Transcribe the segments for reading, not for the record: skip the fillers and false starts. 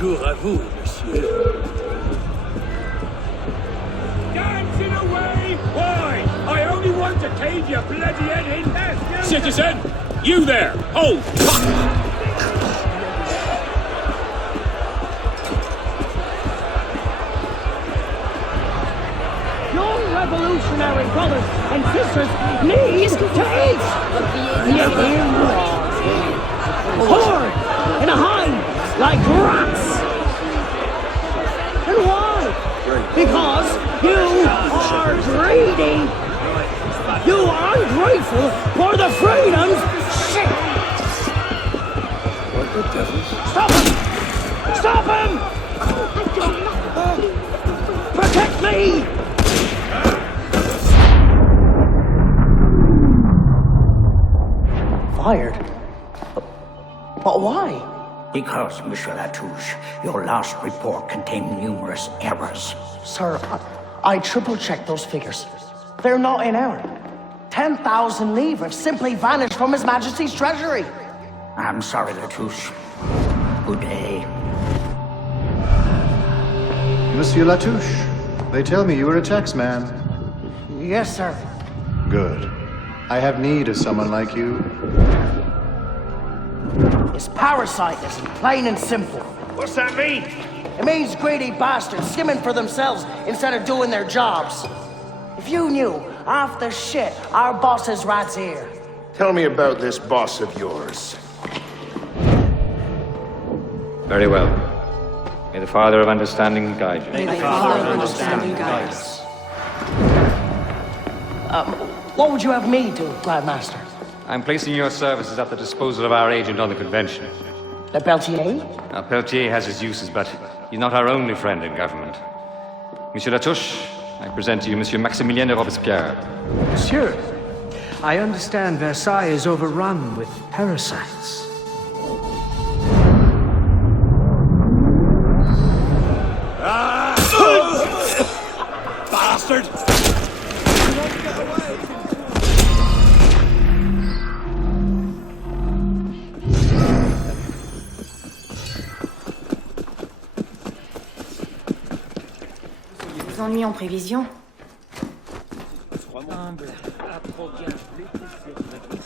Bonjour à vous, monsieur. Dancing away! Why? I only want to cave your bloody head in there. Citizen! You there! Hold! Your revolutionary brothers and sisters need to eat! Yet here you are, poured in a hive like rats! And why? Because you are greedy! You are ungrateful for the freedoms! Shit! What the devil? Stop him! Stop him! Protect me! Fired? But why? Because, Monsieur Latouche, your last report contained numerous errors. Sir, I triple-checked those figures. They're not in error. 10,000 livres simply vanished from His Majesty's treasury. I'm sorry, Latouche. Good day. Monsieur Latouche, they tell me you are a taxman. Yes, sir. Good. I have need of someone like you. It's parasitism, plain and simple. What's that mean? It means greedy bastards skimming for themselves instead of doing their jobs. If you knew half the shit our bosses rats here. Tell me about this boss of yours. Very well. May the Father of Understanding guide you. May the Father of Understanding guide us. What would you have me do, Glad Master? I'm placing your services at the disposal of our agent on the convention. Le Peltier? Now, Peltier has his uses, but he's not our only friend in government. Monsieur Latouche, I present to you Monsieur Maximilien de Robespierre. Monsieur, I understand Versailles is overrun with parasites. Bastard! Vous ennuie en prévision? Humble,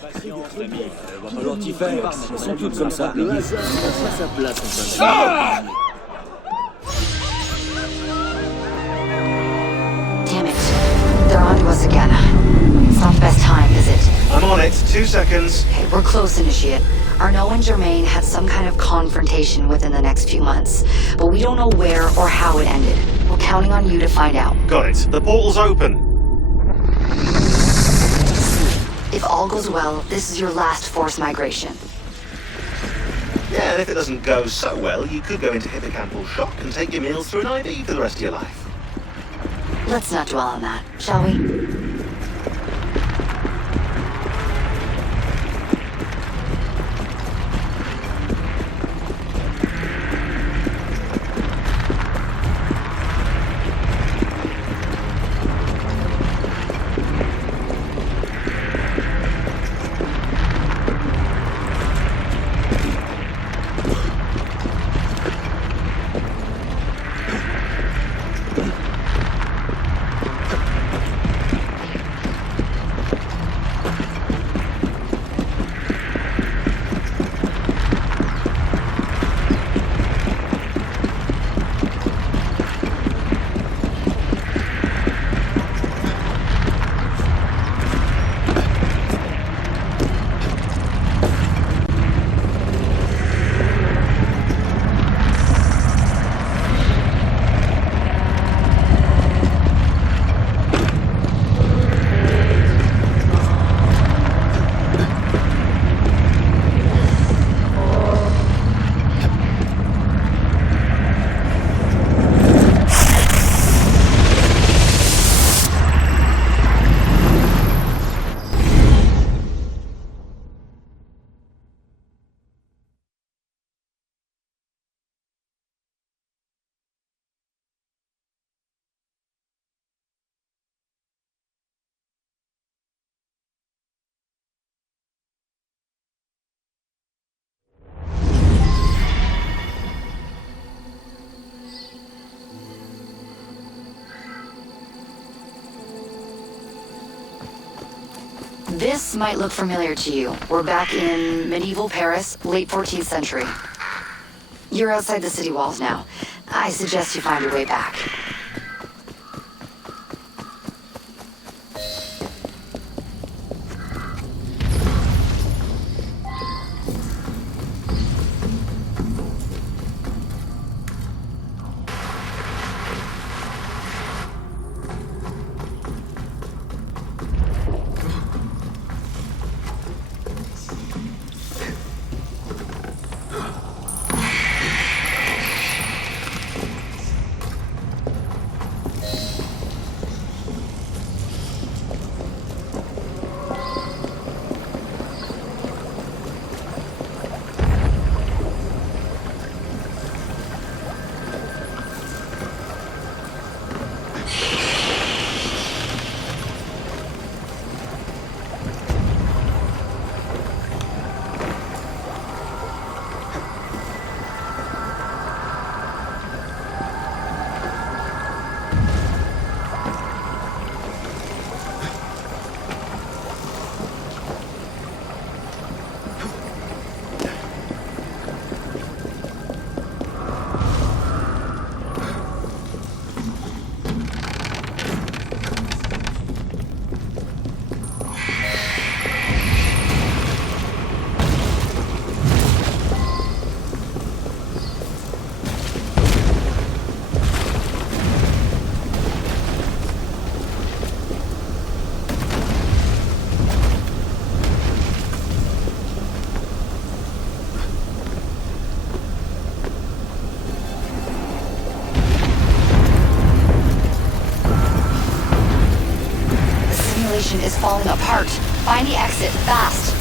patience, ami. Va falloir t'y faire. Elles sont toutes comme ça. Le hasard a sa place en Damn it. They're on to us again. It's not the best time, is it? I'm on it. 2 seconds. Okay, we're close, Initiate. Arnaud and Germain had some kind of confrontation within the next few months, but we don't know where or how it ended. We're counting on you to find out. Got it. The portal's open. If all goes well, this is your last forced migration. Yeah, and if it doesn't go so well, you could go into hippocampal shock and take your meals through an IV for the rest of your life. Let's not dwell on that, shall we? This might look familiar to you. We're back in medieval Paris, late 14th century. You're outside the city walls now. I suggest you find your way back. Is falling apart. Find the exit, fast.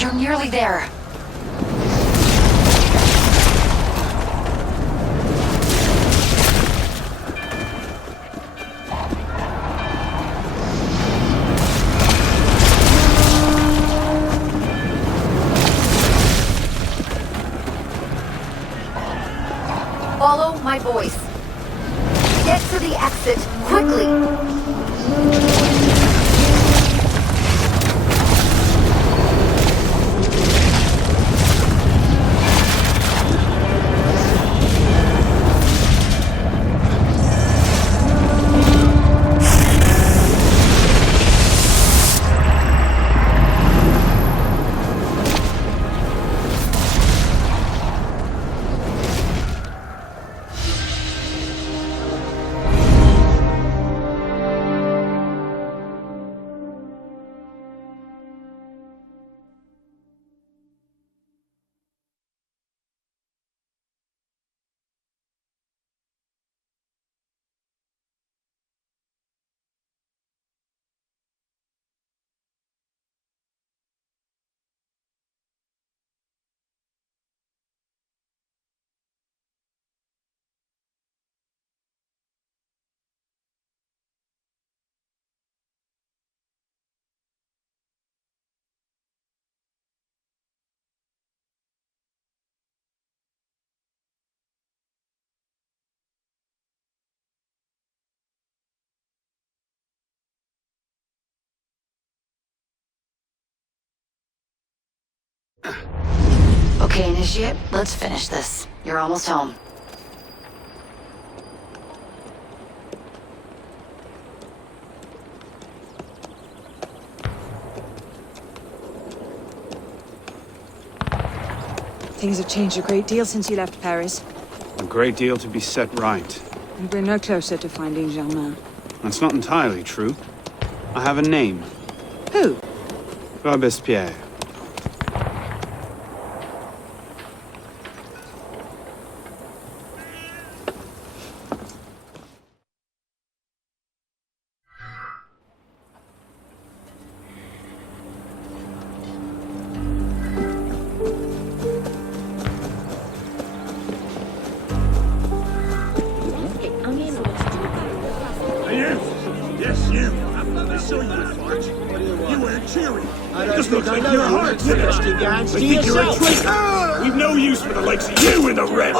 You're nearly there. Follow my voice. Get to the exit, quickly! Okay, Initiate, let's finish this. You're almost home. Things have changed a great deal since you left Paris. A great deal to be set right. And we're no closer to finding Germain. That's not entirely true. I have a name. Who? Robespierre. We've no use for the likes of you in the red.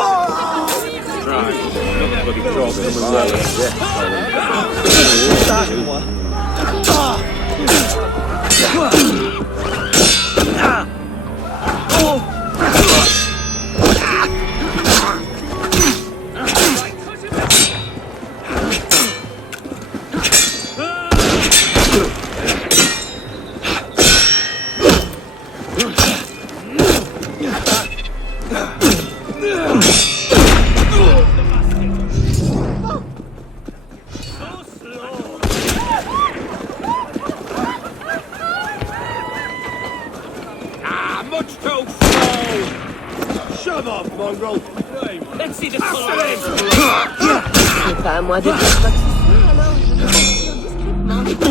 C'est pas à moi de dire quoi que ce soit, alors je vais sortir discrètement.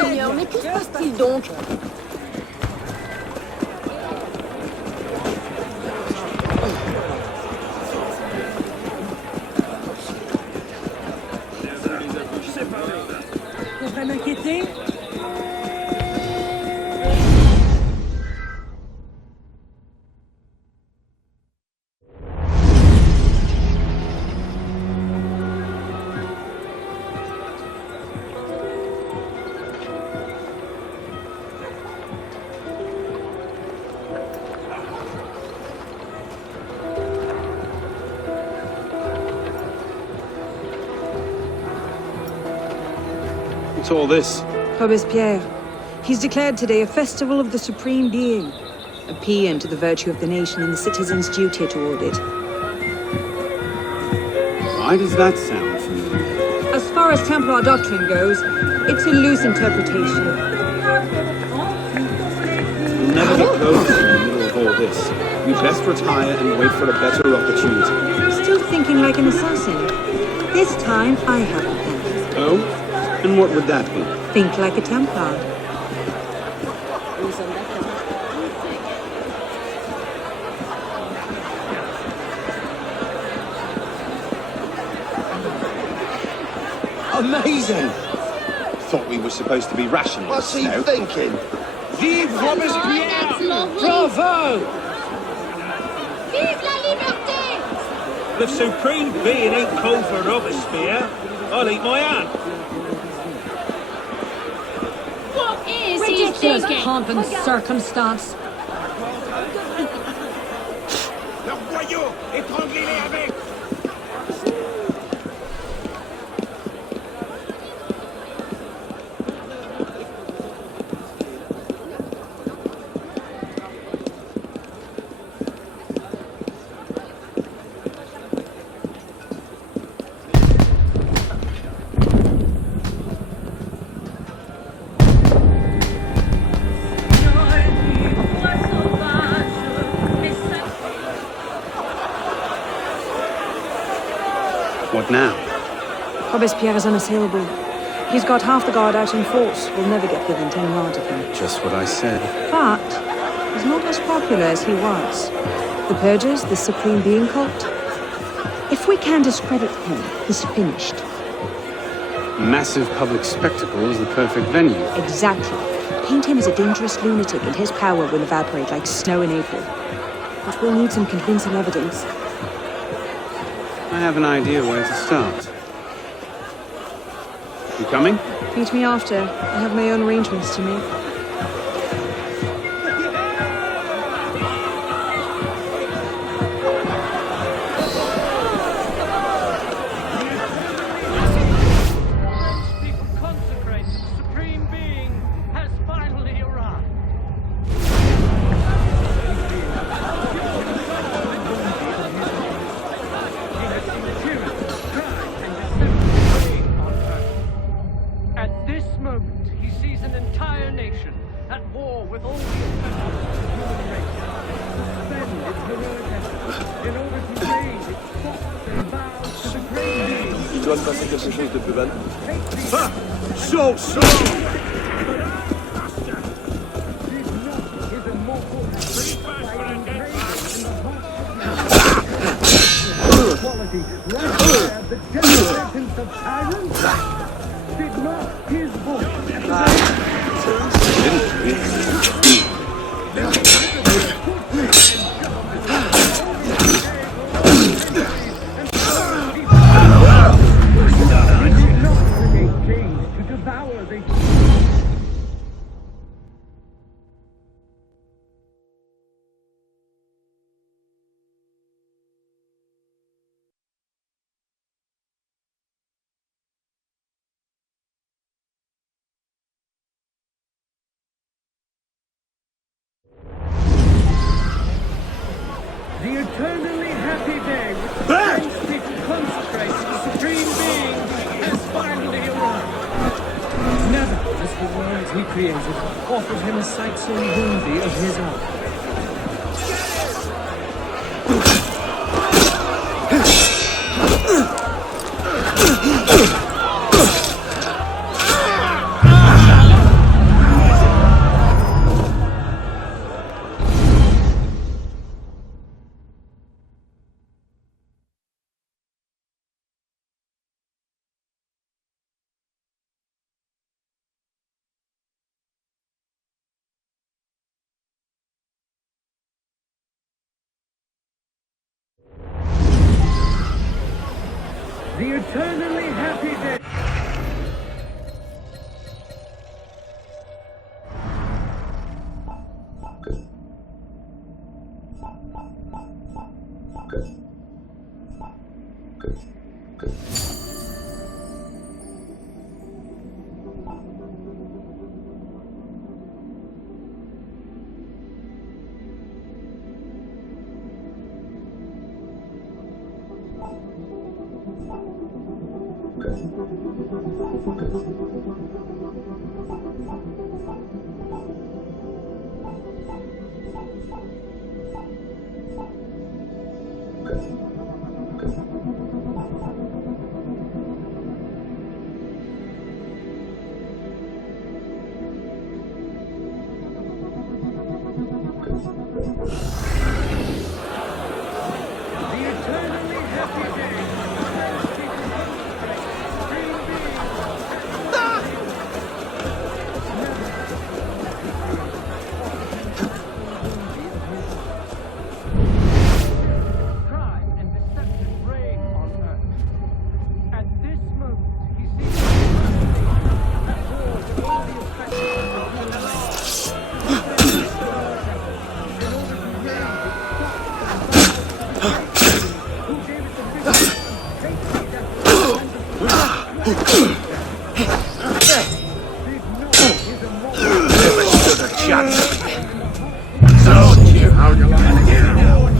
Seigneur, mais que se passe-t-il donc? Ça devrait m'inquiéter? What's all this? Robespierre. He's declared today a festival of the Supreme Being. A paean to the virtue of the nation and the citizens' duty toward it. Why does that sound familiar? As far as Templar doctrine goes, it's a loose interpretation. We'll never get close in the middle of all this. We'd best retire and wait for a better opportunity. Still thinking like an assassin. This time, I have a plan. Oh? And what would that be? Think like a Templar. Amazing! Thought we were supposed to be rationalists. What's he thinking? Vive Robespierre! Bravo! Vive la liberté! The Supreme Being ain't called for Robespierre. I'll eat my hand. What is Ridiculous he thinking? pomp and circumstance. Le royaume, étranglez-les avec! What now? Robespierre is unassailable. He's got half the guard out in force. We'll never get within 10 yards of him. Just what I said. But he's not as popular as he was. The Purges, the Supreme Being cult. If we can discredit him, he's finished. Massive public spectacle is the perfect venue. Exactly. Paint him as a dangerous lunatic and his power will evaporate like snow in April. But we'll need some convincing evidence. I have an idea where to start. You coming? Meet me after. I have my own arrangements to make. Il doit se passer quelque chose de plus banal. So slow! The eternally happy day which brings people consecrate to the Supreme Being has finally arrived. Never has the world he created offered him a sight so worthy of his own. The eternally happy day. The eternally happy day. The consecrate the Supreme Being has finally arrived. Never has the world he created offered him a sight worthy of his own. He has seen tyranny, strife, and deception reign over the earth. At this moment, he sees an infernal nature at war with all the oppression of the human race. Suspend its heroic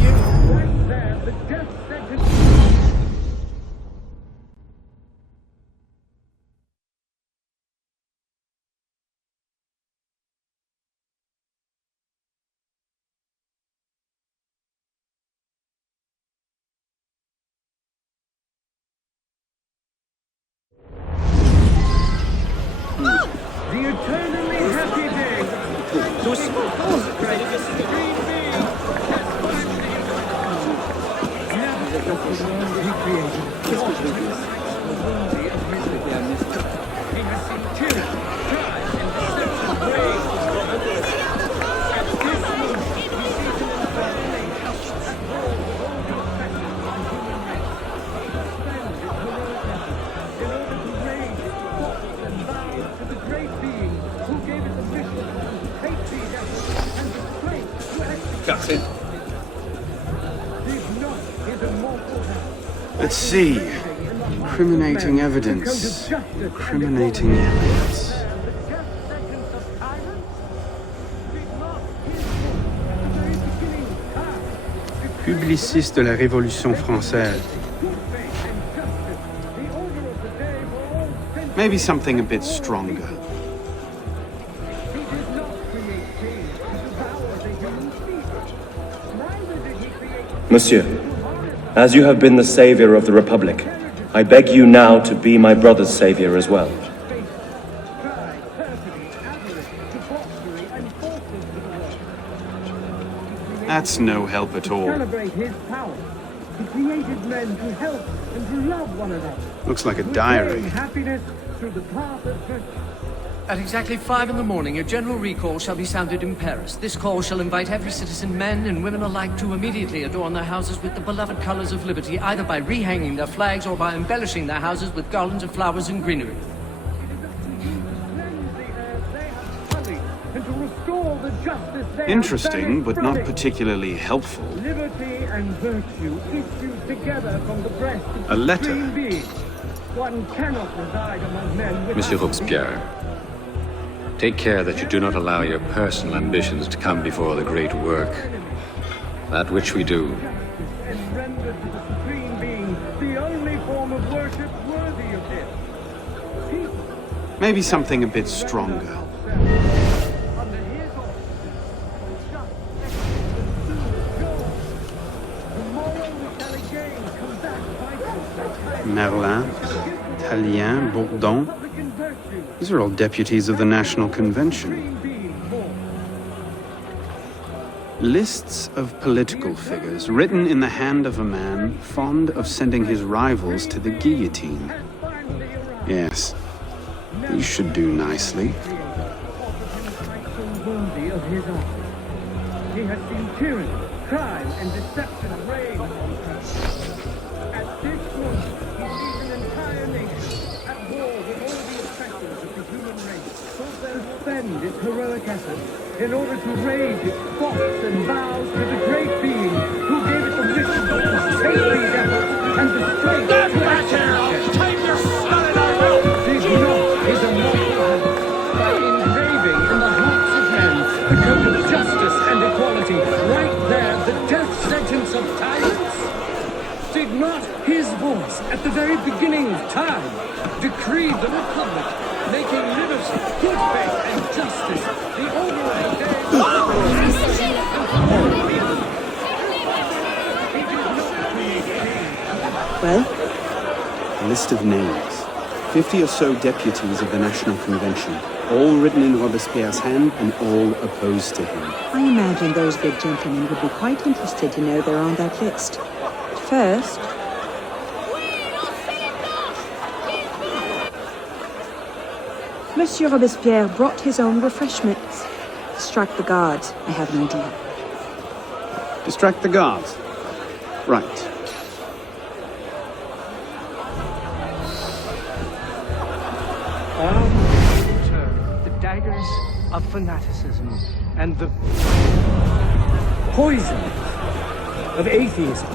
efforts in order to raise its That's it. Let's see. Incriminating evidence. Incriminating evidence. Publiciste de la Révolution française. Maybe something a bit stronger. Monsieur, as you have been the savior of the Republic, I beg you now to be my brother's savior as well. That's no help at all. Celebrate his power. He created men to help and to love one another. Looks like a diary. Happiness through the path of virtue. At exactly 5 in the morning, a general recall shall be sounded in Paris. This call shall invite every citizen, men and women alike, to immediately adorn their houses with the beloved colors of liberty, either by rehanging their flags or by embellishing their houses with garlands of flowers and greenery. And to restore the justice they Interesting, have but not particularly helpful. Liberty and virtue issued together from the breast of A the letter. supreme being. One cannot reside among men without... Monsieur Robespierre, take care that you do not allow your personal ambitions to come before the great work. That which we do. And render to the supreme being the only form of worship worthy of him. Maybe something a bit stronger. Merlin, Tallien, Bourdon. These are all deputies of the National Convention. Lists of political figures written in the hand of a man fond of sending his rivals to the guillotine. Yes, these should do nicely. Worthy of his honor. He has seen tyranny, crime, and deception reign on earth. At this moment, he sees an entire nation at war with all the oppressions of the human race. So they'll spend its heroic efforts in order to raise its thoughts and vows to the great being who gave it the mission to sustain these efforts and the strength to execute them. Take your son and I will! This knot is a mortal by engraving in the hearts of men the code of justice and equality. Right there, the death sentence of tyrants. Did not his voice, at the very beginning of time, decree the Republic, making liberty, good faith, and justice the order of the day? Well? A list of names. 50 or so deputies of the National Convention, all written in Robespierre's hand and all opposed to him. I imagine those good gentlemen would be quite interested to know they're on that list. First... Monsieur Robespierre brought his own refreshments. Distract the guards. I have an idea. Distract the guards. Right. The daggers of fanaticism and the Poison of atheism.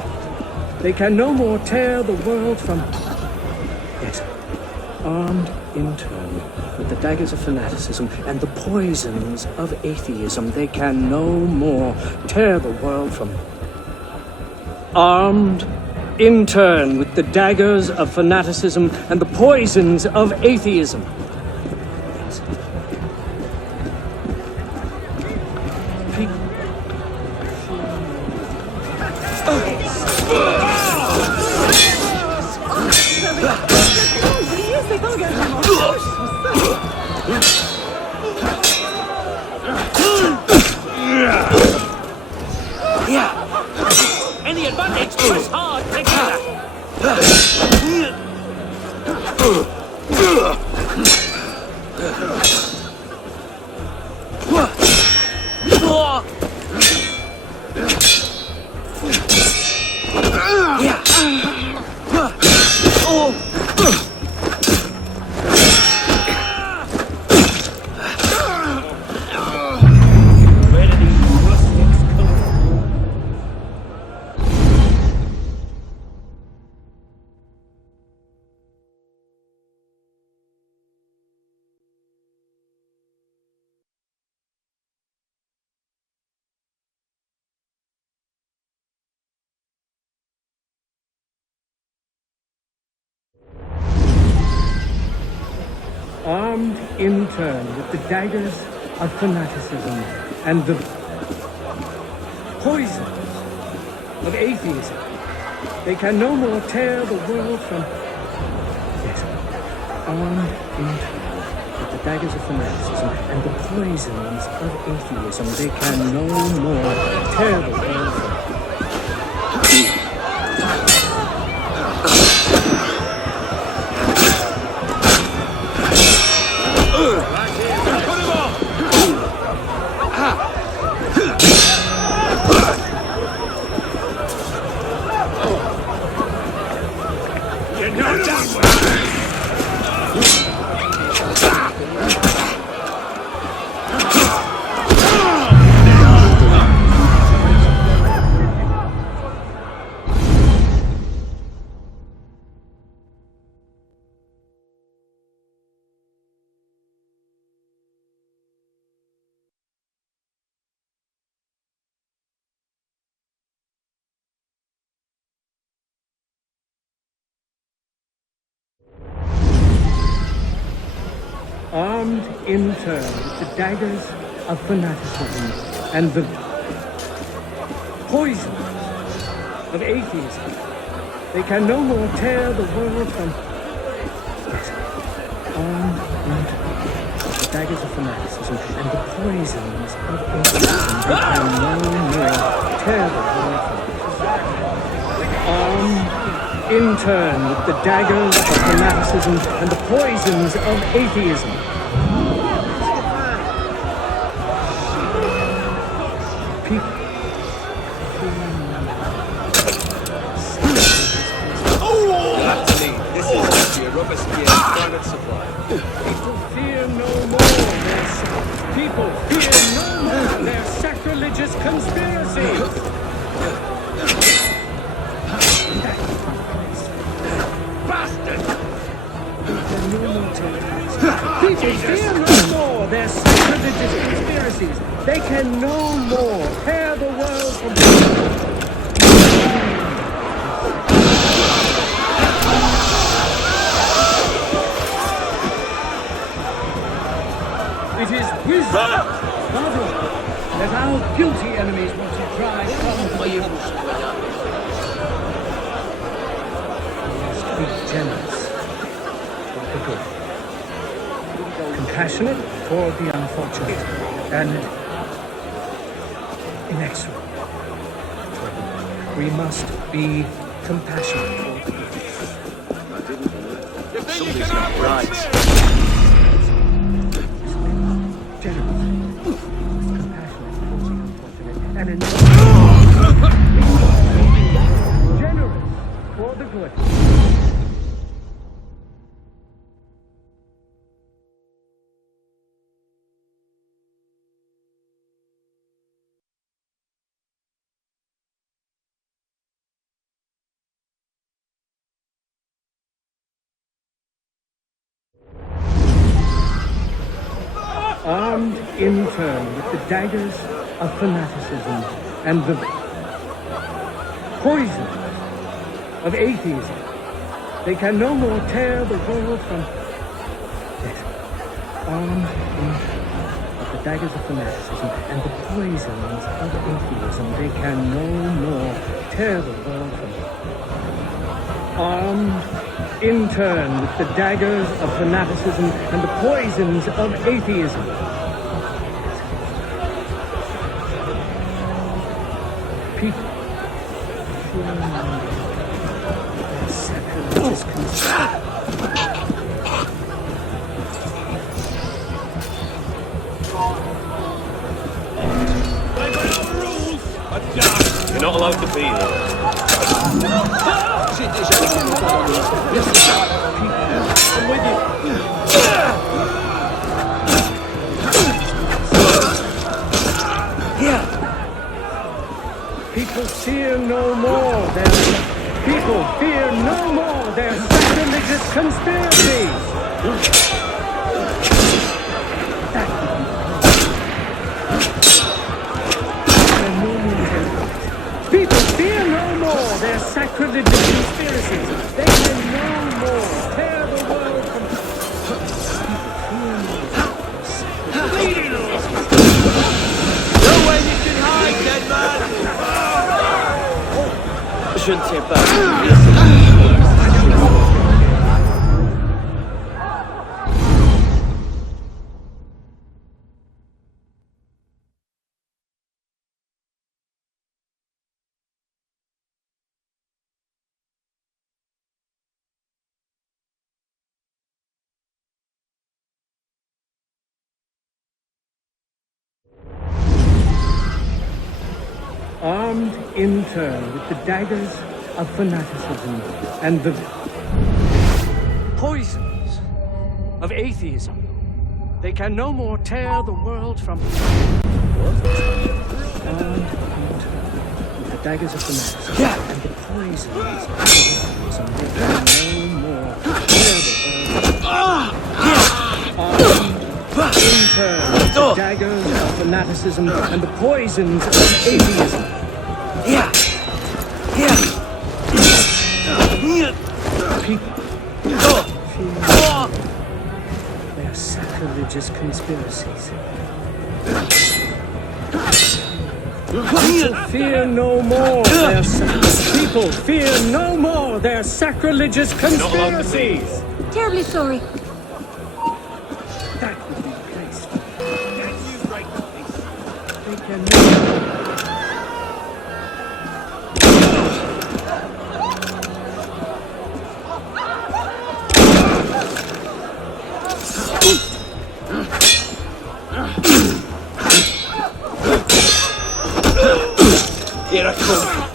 They can no more tear the world from... Yes. Armed in turn with the daggers of fanaticism and the poisons of atheism, they can no more tear the world from... Armed in turn with the daggers of fanaticism and the poisons of atheism. Any advantage, press hard together! armed in turn with the daggers of fanaticism and the poison of atheism. They can no more tear the world from... Yes, armed in turn with the daggers of fanaticism and the poisons of atheism. They can no more tear the world from... Armed in turn with the daggers of fanaticism and the poison of atheism. They can no more tear the world from... Yes, armed in turn with the daggers of fanaticism and the poisons of atheism. They can no more tear the world from... Armed in turn with the daggers of fanaticism and the poisons of atheism. People. This is actually a Robespierre private supply. People fear no more their sacrilegious conspiracies. People fear no more their sacrilegious conspiracies. They can no more tear the world from... It is wisdom, rather, that our guilty enemies want to drive from the be generous for the good. Compassionate for the unfortunate, and inexorable. We must be compassionate for the good. Something's not right. Generous, compassionate for the unfortunate, and generous for the good. Armed in turn with the daggers of fanaticism and the poison of atheism. They can no more tear the world from... Yes, armed in turn with the daggers of fanaticism and the poisons of atheism. They can no more tear the world from... Armed in turn with the daggers of fanaticism and the poisons of atheism. People sacrilegious You're not allowed to be here. I'm with you. Here. People fear no more their sacrilegious conspiracies. People fear no more their sacrilegious conspiracies. They can no more tear the world from... Je ne sais pas. Armed in turn with the daggers of fanaticism and the poisons of atheism, they can no more tear the world from armed in turn with the daggers of fanaticism and the poisons of atheism, they can no more tear the world armed in turn with the daggers of fanaticism and the poisons of atheism. People fear their sacrilegious conspiracies. People fear no more their people fear no more their sacrilegious conspiracies. Terribly sorry. That would be the place. They can never. Here I come.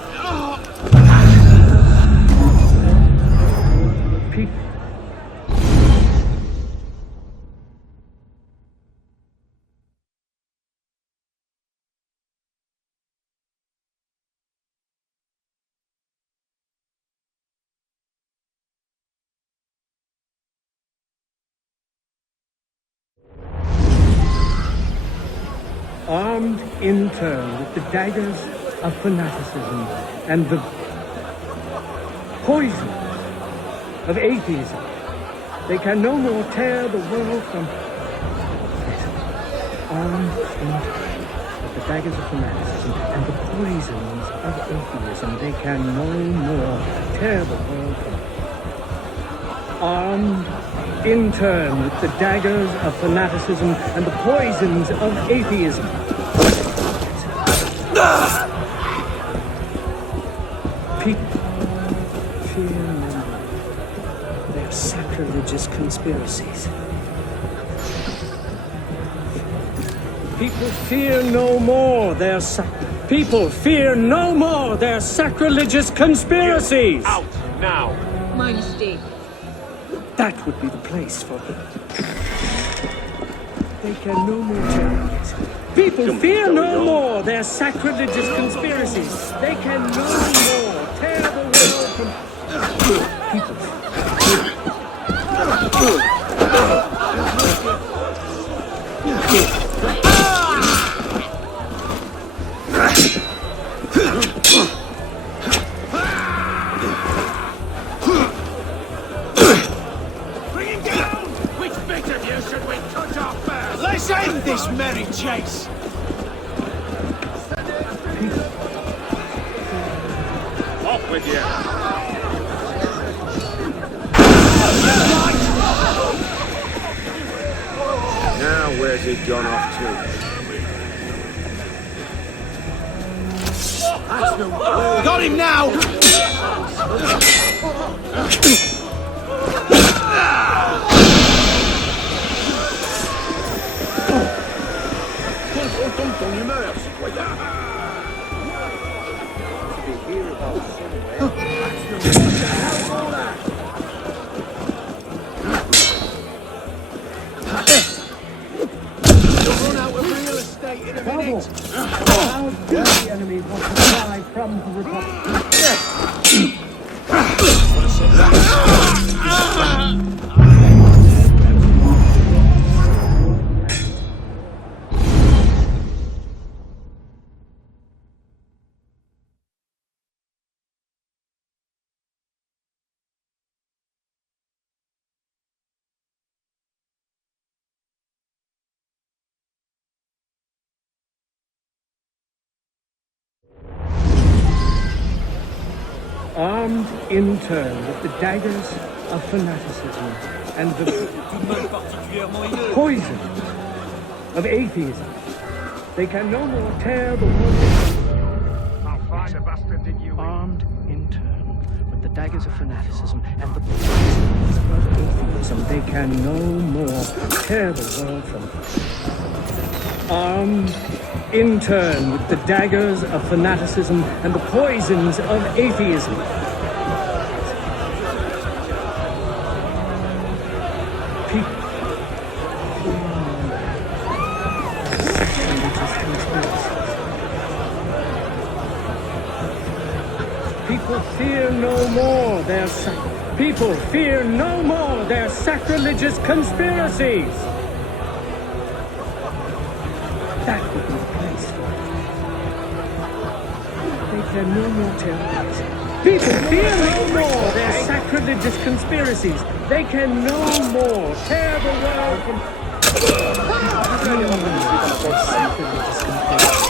Armed in turn with the daggers of fanaticism and the poison of atheism, they can no more tear the world from. Armed in turn with the daggers of fanaticism and the poisons of atheism, they can no more tear the world from. Armed in turn with the daggers of fanaticism and the poisons of atheism. People fear no more their sacrilegious conspiracies. People fear no more their people fear no more their sacrilegious conspiracies. Out now. My mistake. That would be the place for them. They can no more terrorize. People fear no more their sacrilegious conspiracies. They can no more tear the world from people. Let's end this merry chase! Off with you. Now where's he gone off to? That's the got him now! Ton humeur, citoyen. Run out of real estate in a minute! How dare the enemy want to fly from the Republic? armed in turn with the daggers of fanaticism and the poison of atheism. They can no more tear the world. I'll find a bastard in you. Armed in turn with the daggers of fanaticism and the poison of atheism. They can no more tear the world from us. Armed in turn with the daggers of fanaticism and the poisons of atheism. People fear no more their people fear no more their sacrilegious conspiracies. That would be the place for it. They can no more terrorize. People fear no more their sacrilegious conspiracies. They can no more tear the world from sacrilegious conspiracies.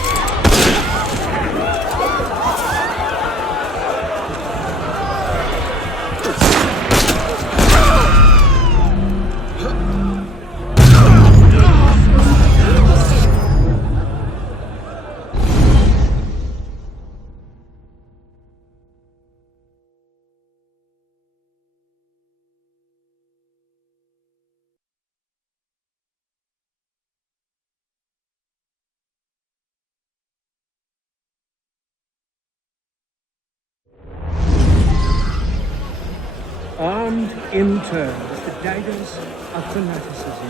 Armed in turn with the daggers of fanaticism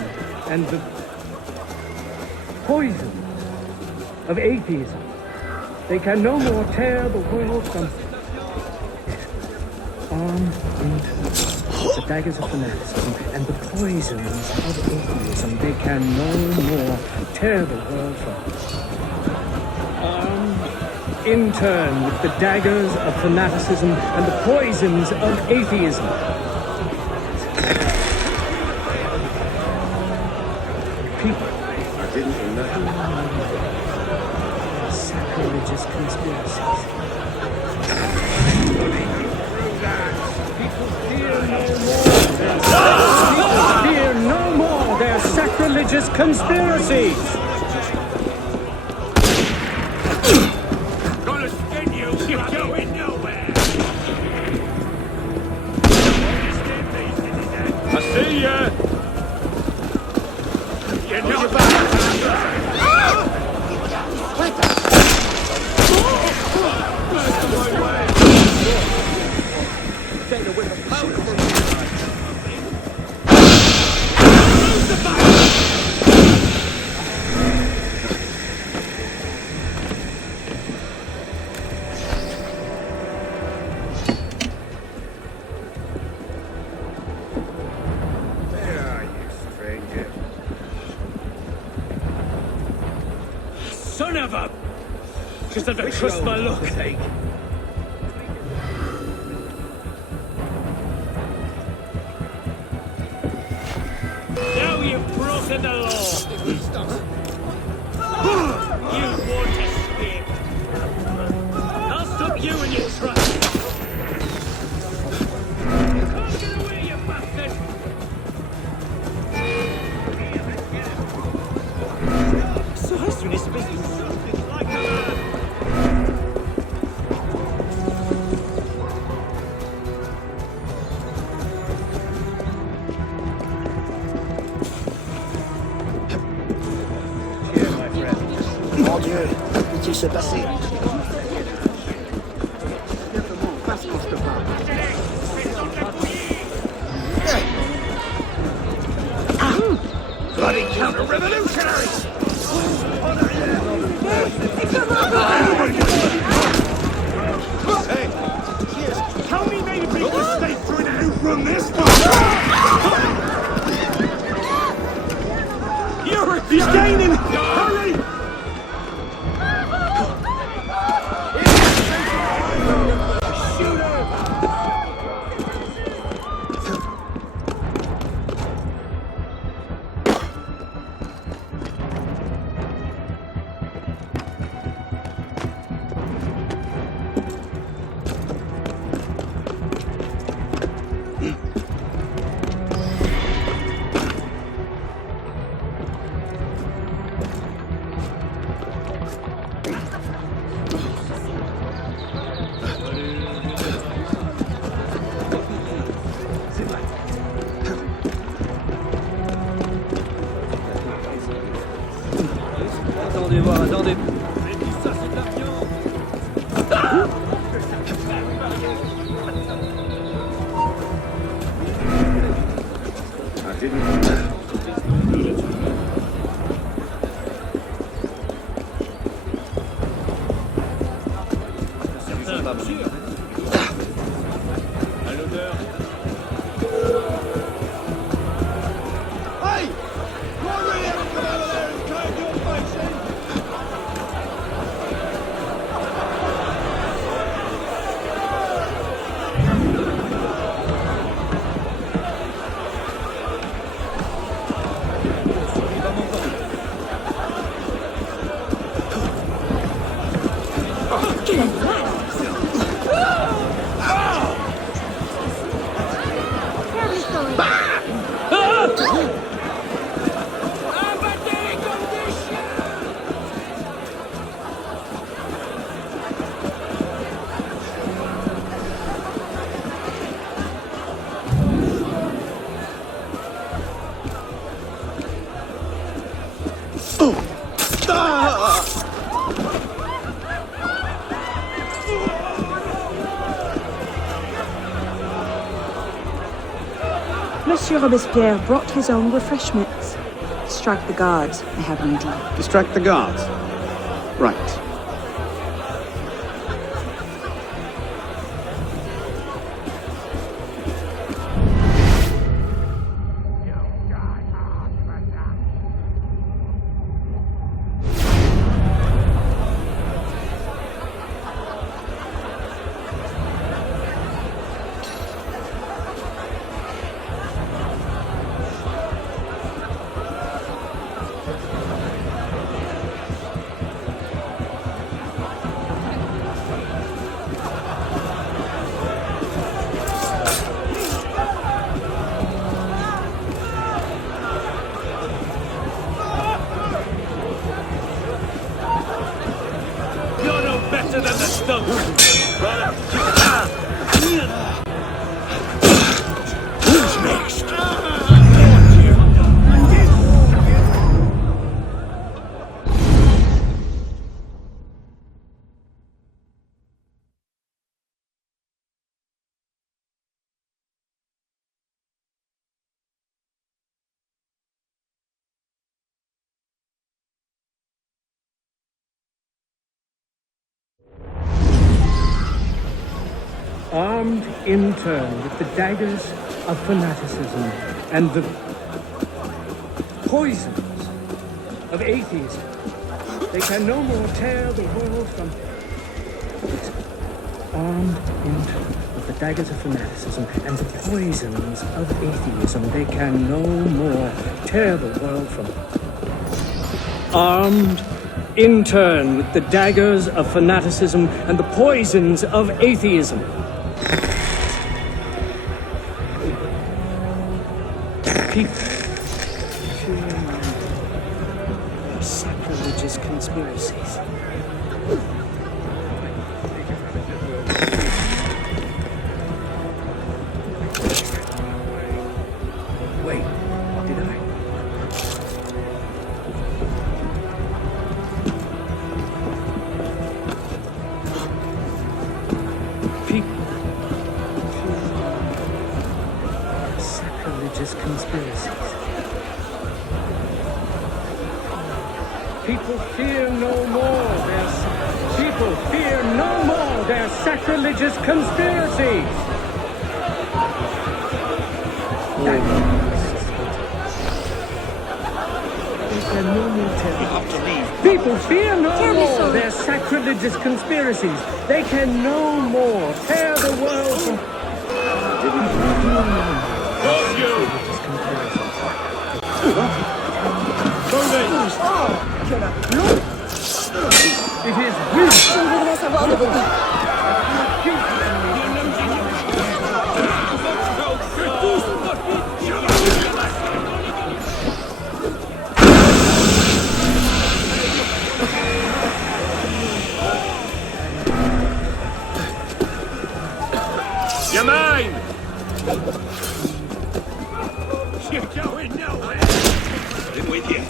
and the poison of atheism. They can no more tear the world from armed in turn with the daggers of fanaticism and the poisons of atheism. They can no more tear the world from us. Armed in turn with the daggers of fanaticism and the poisons of atheism. People. I didn't know that. Sacrilegious conspiracies. People fear no more their sacrilegious conspiracies. You're going nowhere! I see ya! You're not son of a... Just have to trust my luck. Now you've broken the law. You want to escape. I'll stop you and your trust. You can't get away, you bastard. Sur une espèce de something like a man. Mon Dieu, que peut-il se passer? Bloody counter-revolutionaries! Hey, cheers. Tell me made a big mistake trying to outrun this one! He's gaining! Hurry! Shoot her! Attendez voir, attendez. Monsieur Robespierre brought his own refreshments. Strike the guards, I have an idea. Distract the guards. Right. Armed in turn with the daggers of fanaticism and the poisons of atheism, they can no more tear the world from... Armed in turn with the daggers of fanaticism and the poisons of atheism, they can no more tear the world from... Armed in turn with the daggers of fanaticism and the poisons of atheism. People sacrilegious conspiracies. Wait, did I? Sacrilegious conspiracies. People fear no more their sacrilegious conspiracies. People fear no more their sacrilegious conspiracies. They can no more tear the world from... It is we. Je voudrais savoir de vos You're mine! You're going nowhere! In with you.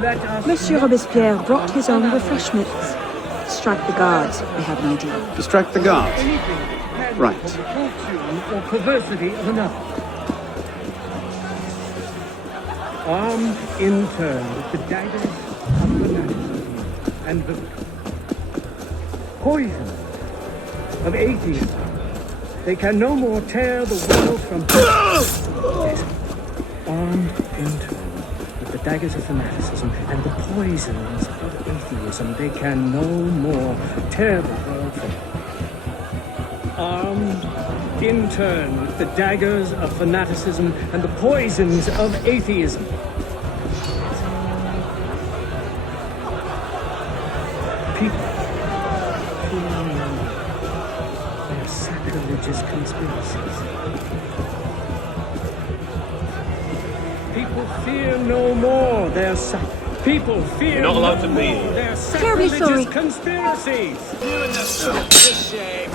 Let us Monsieur Robespierre brought his own refreshments. Strike the guards. I have an idea. Distract the guards. Right. for the fortune or perversity of another. Armed in turn with the daggers of fanaticism and the poison of atheism, they can no more tear the world from... Yes. Armed in turn with the daggers of fanaticism and the poisons of atheism, they can no more tear the world from... Armed in turn with the daggers of fanaticism and the poisons of atheism. People their sacrilegious conspiracies. People fear no more their people fear You're not allowed no to be more here. their Terribly sorry. sacrilegious conspiracies. You and the shame.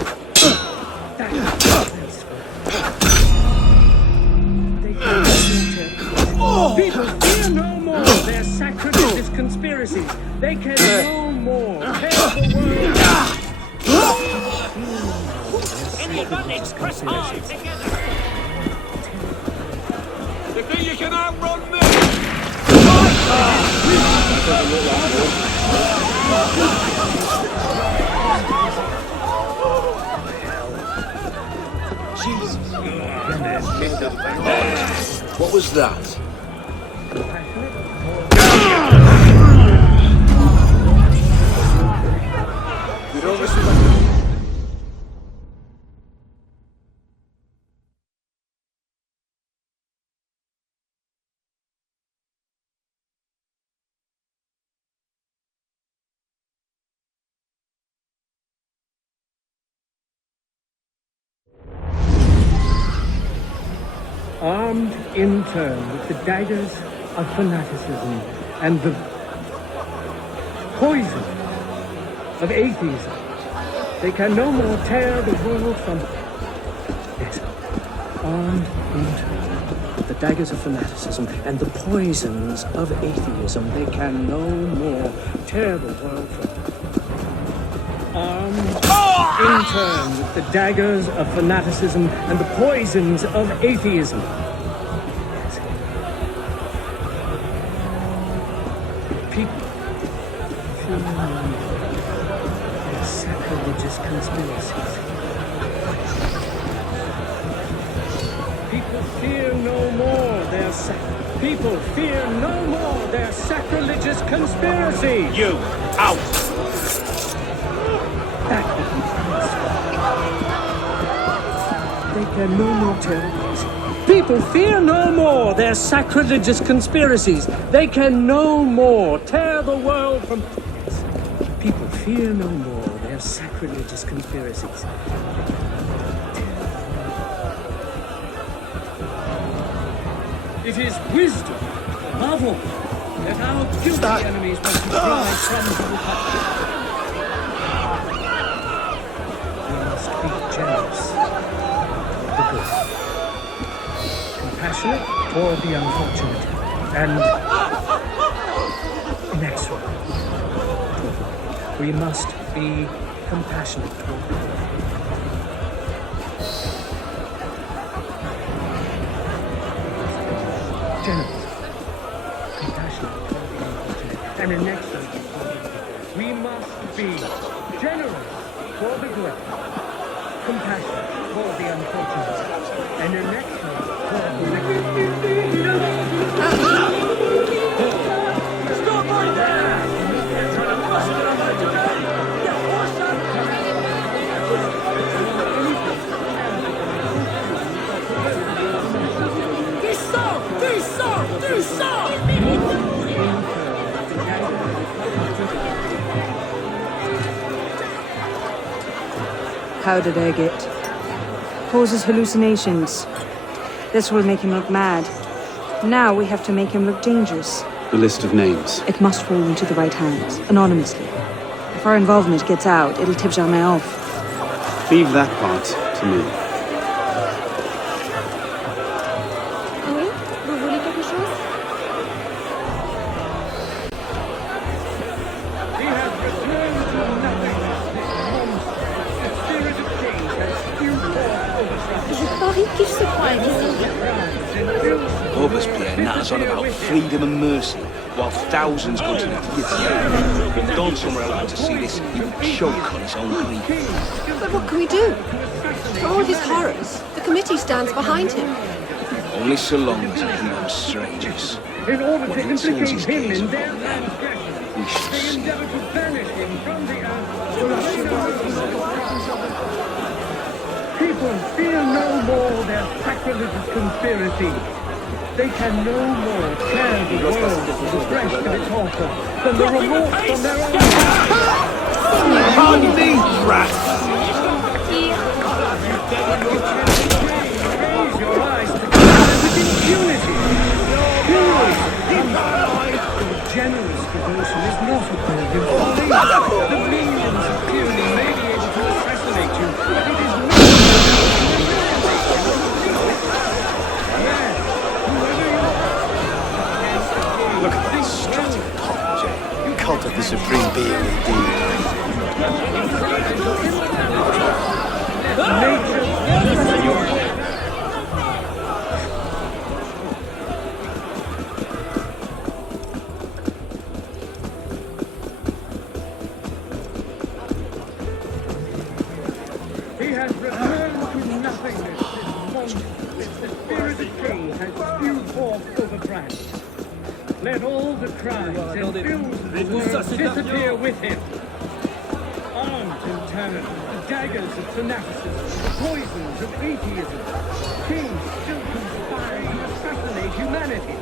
People fear no more their sacrilegious conspiracies. They can no more tear the world. Any advantage, press hard together. You think you can outrun me? What was that? Armed in turn with the daggers of fanaticism and the poison of atheism, they can no more tear the world from... Yes, armed in turn with the daggers of fanaticism and the poisons of atheism, they can no more tear the world from... Armed in turn with the daggers of fanaticism and the poisons of atheism. Yes. People fear no more their sacrilegious conspiracies. People fear no more their people fear no more their sacrilegious conspiracies. You, out! They can no more tear. People fear no more their sacrilegious conspiracies. They can no more tear the world from... People fear no more their sacrilegious conspiracies. It is wisdom, above all, that our guilty enemies must be driven from the Republic. We must be generous, the good, compassionate toward the unfortunate, and inexorable. We must be compassionate toward the good. Generous, compassionate toward the unfortunate, and inexorable. We must be generous for the good, compassionate for the unfortunate, and inexorable for the wicked. Stop right there! Do so! How did I get? Causes hallucinations. This will make him look mad. Now we have to make him look dangerous. The list of names. It must fall into the right hands, anonymously. If our involvement gets out, it'll tip Germain off. Leave that part to me. Oui, vous voulez quelque chose? on about freedom and mercy, while thousands go to the guillotine. If Don somewhere allowed to see this, he would choke on his own grief. But what can we do? For all his horrors, the committee stands behind him. Only so long as he becomes strangers. In order When to he turns implicate his him gaze in upon their them, transgression, we shall they see. endeavor to banish him from the earth. People fear no more their sacrilegious conspiracy. They can no more tear the world afresh to its altar than the remorse from their own. Pardon me, rats! Raise your eyes to God with impunity. Yours, so generous devotion is not a call in folly. The millions of tyranny may be able to assassinate you, but it is not. Look at that strutting pomp, cult of the supreme being indeed. He has returned to nothingness this moment. The spirit of king has spewed forth over France. Let all the crimes and ills of the world disappear with him. Armed in tyranny, the daggers of fanaticism, the poisons of atheism, kings still conspiring to assassinate humanity.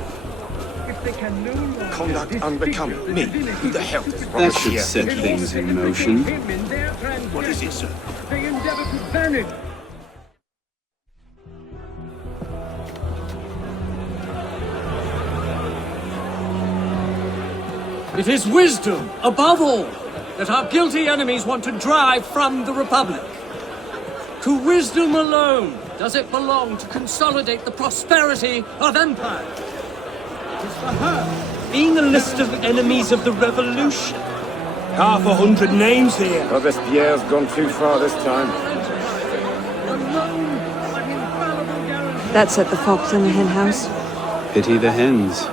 If they can no longer Conduct disfigure unbecoming the me. divinity Who the hell does That Robert should here? set things in motion. him in their What is it, sir? they endeavor to banish. It is wisdom, above all, that our guilty enemies want to drive from the Republic. To wisdom alone does it belong to consolidate the prosperity of empire. It is for her. Being a list of enemies of the revolution. 500 names here. Robespierre's gone too far this time. That's at the Fox in the Hen House. Pity the hens.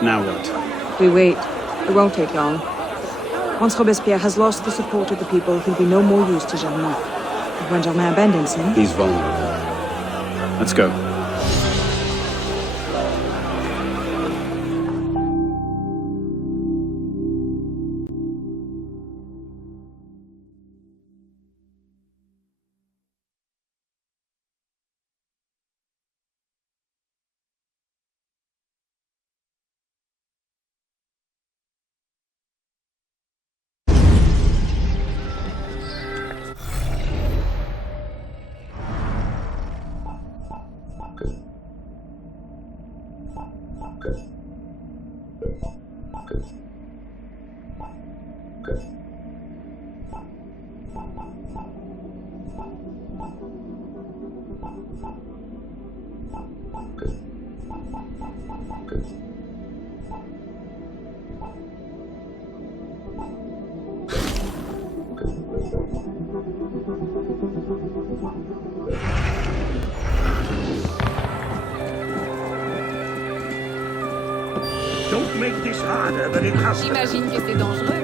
Now what? We wait. It won't take long. Once Robespierre has lost the support of the people, he'll be no more use to Germain. And when Germain abandons him... He's vulnerable. Let's go. Don't make this harder than it has to. J'imagine que c'est dangereux.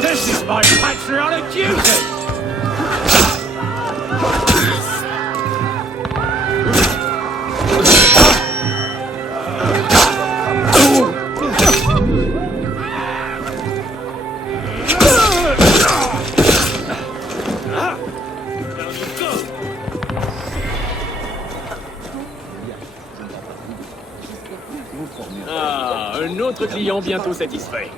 This is my patriotic duty! Ah, un autre client bientôt satisfait.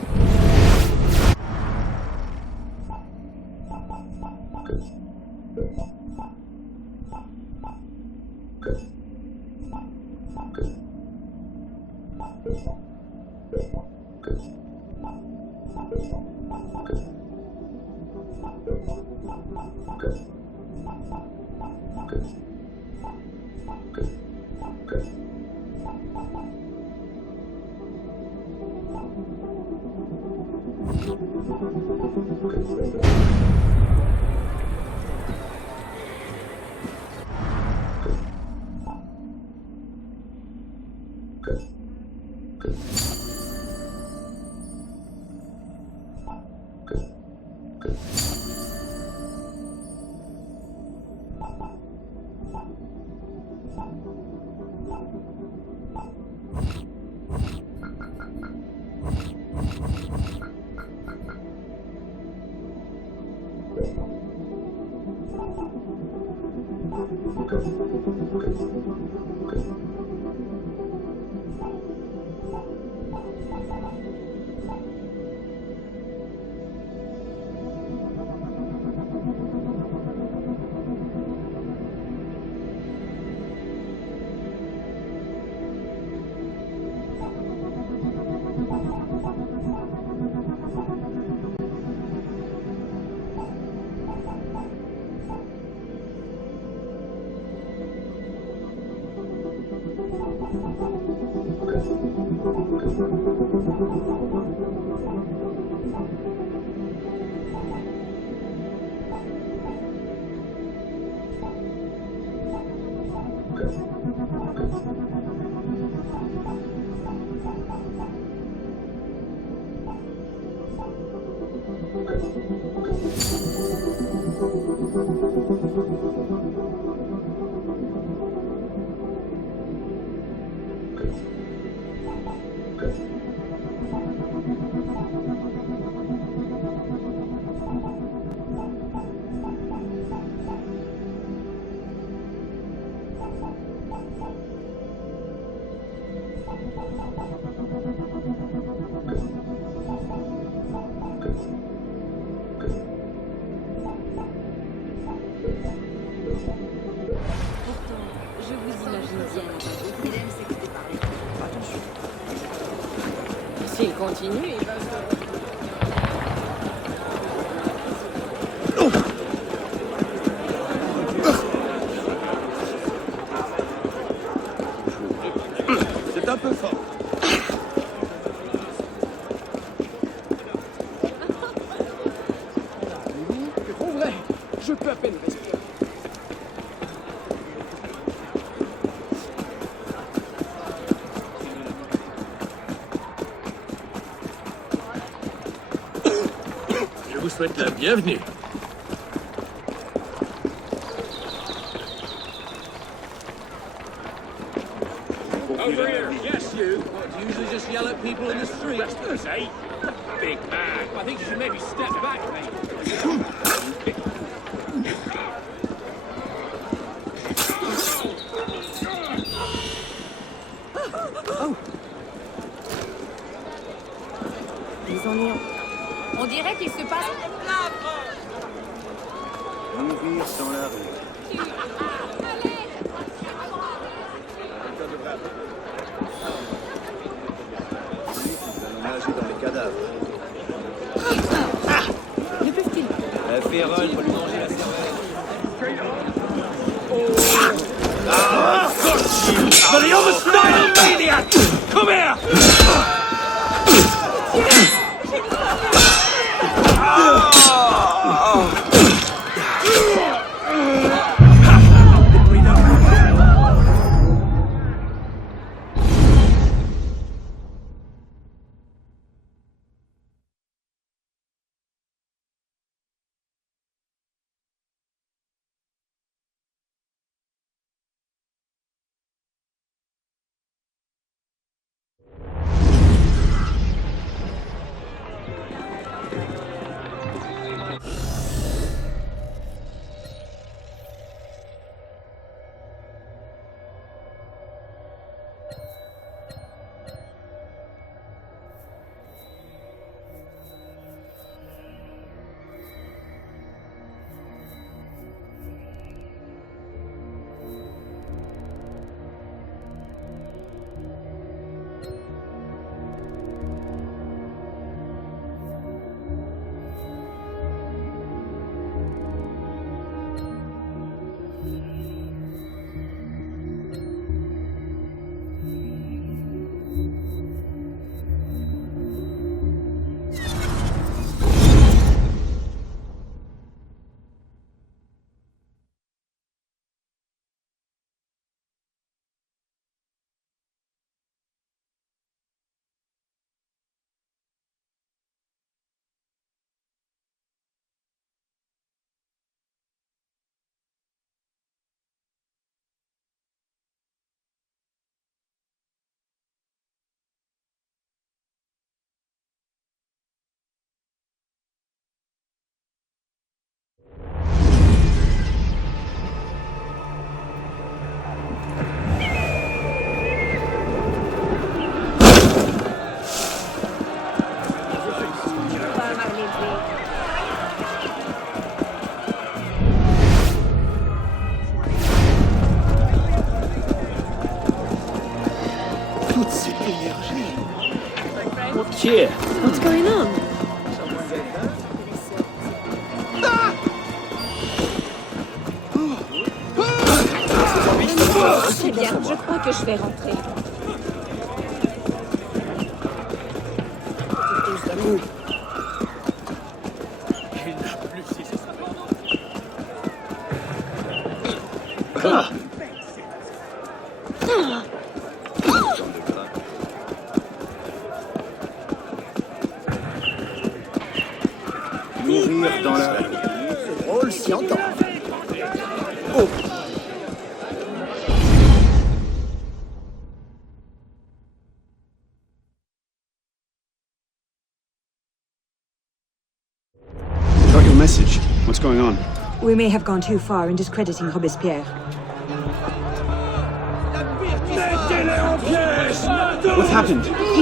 S'il continue, il va se... C'est un peu fort. C'est trop vrai. Je peux à peine respirer. Je vous souhaite la bienvenue. Over here. Yes, you. Do you usually just yell at people in the street? Westerners, eh? Big man. I think you should maybe step back, mate. On dirait qu'il se passe... Mourir dans la rue. Nous allons nager dans les cadavres. Le peuvent-ils? La Férole pour lui manger la cervelle. For the homicidal maniac! Come here! Cheer. What's going on? Très bien, je crois que je vais rentrer. Mourir dans la... Ce drôle s'y entend. Oh. Got your message. What's going on? We may have gone too far in discrediting Robespierre. What happened? He's